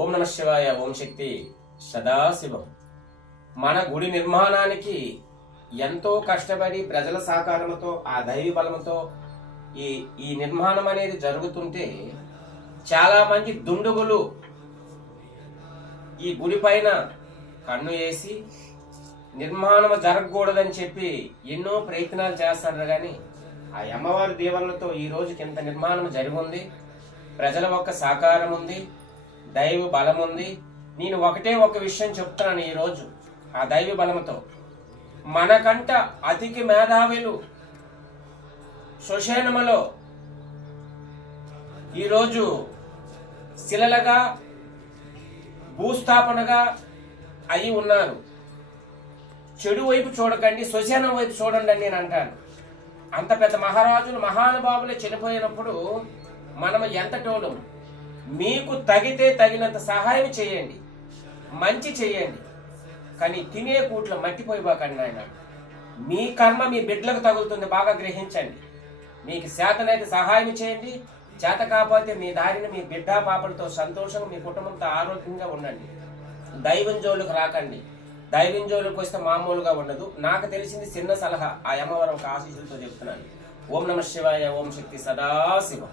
ఓం నమ శివాయ. ఓం శక్తి సదాశివం. మన గుడి నిర్మాణానికి ఎంతో కష్టపడి ప్రజల సహకారంతో ఆ దైవ బలంతో ఈ నిర్మాణం అనేది జరుగుతుంటే చాలా మంది దుండుగులు ఈ గుడి పైన కన్ను వేసి నిర్మాణం జరగకూడదని చెప్పి ఎన్నో ప్రయత్నాలు చేస్తున్నారు. కానీ ఆ అమ్మవారి దీవెనలతో ఈ రోజుకి ఇంత నిర్మాణం జరిగింది. ప్రజల యొక్క సహకారం ఉంది, దైవ బలం ఉంది. నేను ఒకటే ఒక విషయం చెప్తున్నాను ఈరోజు. ఆ దైవ బలంతో మనకంట అతికి మేధావులు శ్మశానములో ఈరోజు శిలలుగా భూస్థాపనగా అయి ఉన్నారు. చెడు వైపు చూడకండి, శ్మశానం వైపు చూడండి అని నేను అంటాను. అంత పెద్ద మహారాజులు మహానుభావులే చనిపోయినప్పుడు మనం ఎంత టోలం. మీకు తగితే తగినంత సహాయం చేయండి, మంచి చేయండి. కానీ తినే కూట్ల మట్టిపోయిపోకండి నాయన. మీ కర్మ మీ బిడ్డలకు తగులుతుంది, బాగా గ్రహించండి. మీకు చేతనైతే సహాయం చేయండి, చేత కాకపోతే మీ దారిని మీ బిడ్డ పాపలతో సంతోషంగా మీ కుటుంబంతో ఆరోగ్యంగా ఉండండి. దైవం జోలుకు రాకండి. దైవం జోలుకు వస్తే మామూలుగా ఉండదు. నాకు తెలిసింది చిన్న సలహా, ఆ అమ్మవారు ఒక ఆశీస్సులతో చెప్తున్నాను. ఓం నమ శివాయ. ఓం శక్తి సదాశివం.